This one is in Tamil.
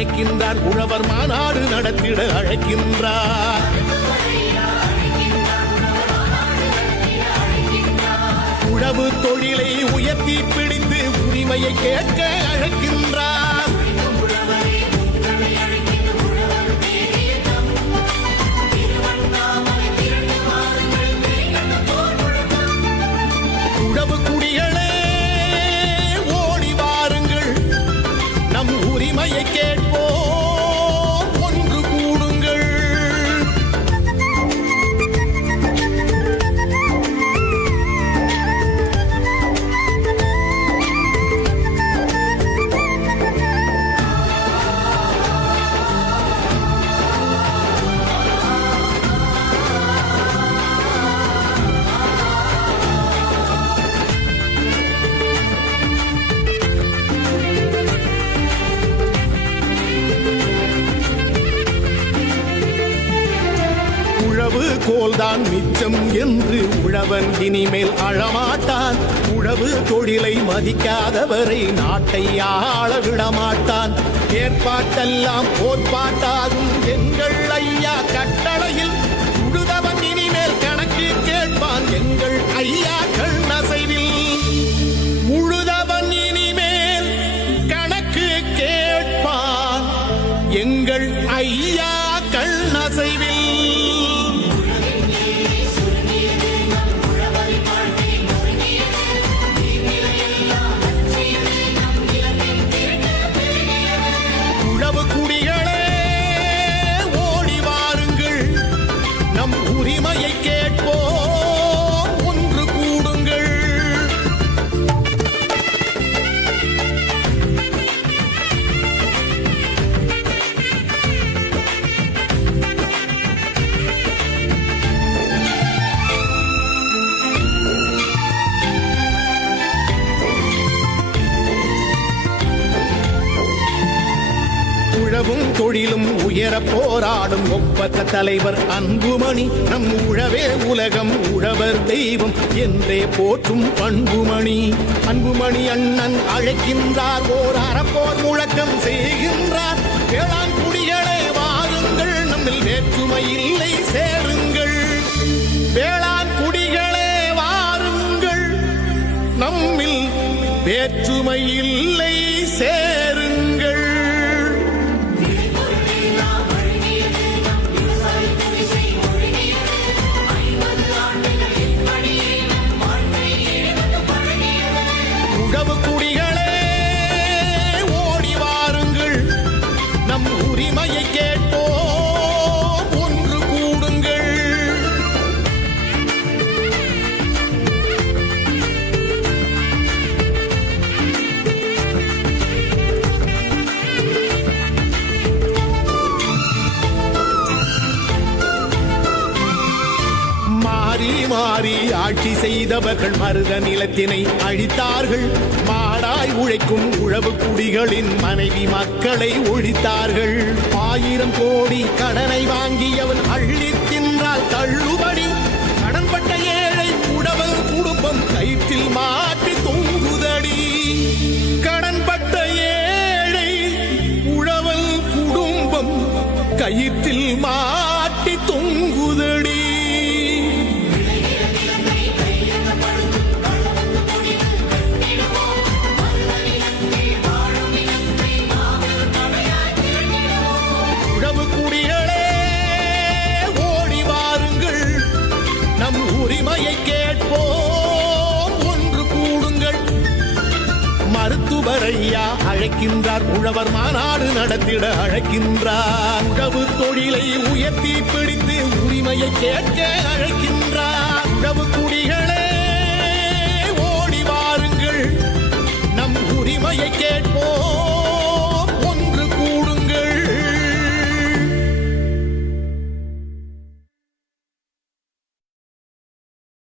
அழைக்கின்றார். உழவர் மாநாடு நடத்திட அழைக்கின்றார். உழவு தொழிலை உயர்த்தி பிடித்து உரிமையை கேட்க அழைக்கின்றார். உழவு குடிகளே ஓடி வாருங்கள், நம் உரிமையை கேட்போம், ஒன்று கூடுங்கள். உழவு கோல்தான் மிச்சம் என்று உழவன் இனிமேல் அழமாட்டான். உழவு தொழிலை மதிக்காதவரை நாட்டை ஆள விடமாட்டான். ஏற்பாட்டெல்லாம் போர்ப்பாட்டாகும் எங்கள் ஐயா கட்டளையில் உழுதவன் இனிமேல் கணக்கு கேட்பான். எங்கள் ஐயா கண்ணசைவில் உழுதவன் இனிமேல் கணக்கு கேட்பான். எங்கள் ஐயா கண்ணசைவில். உழவு குடிகளே ஓடி வாருங்கள், நம் உரிமையை கேட்போம், ஒன்று கூடுங்கள். உழவும் தொழிலும் உயர போராடும் ஒப்பற்ற தலைவர் அன்புமணி. நம் உழவே உலகம், உழவர் தெய்வம் என்றே போற்றும் பண்புமணி. அன்புமணி அண்ணன் அழைக்கின்றார், ஓர் அறப்போர் முழக்கம் செய்கின்றார். வேளாண் குடிகளே வாருங்கள், நம்மில் வேற்றுமை இல்லை சேருங்கள். வேளாண் குடிகளே வாருங்கள், நம்மில் வேற்றுமை இல்லை சேருங்கள். உழவு குடிகளே ஓடி வாருங்கள், நம் உரிமையை கேட்போம், ஒன்று கூடுங்கள். மாறி மாறி ஆட்சி செய்தவர்கள் மருத நிலத்தினை அழித்தார்கள். மாடாய் உழைக்கும் உழவு குடிகளின் மனைவி மக்களை ஒழித்தார்கள். 1000 கோடி கடனை வாங்கியவன் அள்ளி தின்றால் தள்ளுபடி. கடன்பட்ட ஏழை உழவன் குடும்பம் கயிற்றில் மாட்டி தொங்குதடி. கடன்பட்ட ஏழை உழவன் குடும்பம் கயிற்றில் மாட்டி தொங்குதடி. உழவு குடிகளே ஓடி வாருங்கள், நம் உரிமையை கேட்போம், ஒன்று கூடுங்கள். மருத்துவர் ஐயா அழைக்கின்றார், உழவர் மாநாடு நடத்திட அழைக்கின்றார். உழவு தொழிலை உயர்த்தி பிடித்து உரிமையை கேட்க அழைக்கின்றார். உழவு குடிகளே ஓடி வாருங்கள், நம் உரிமையை கேட்போம்,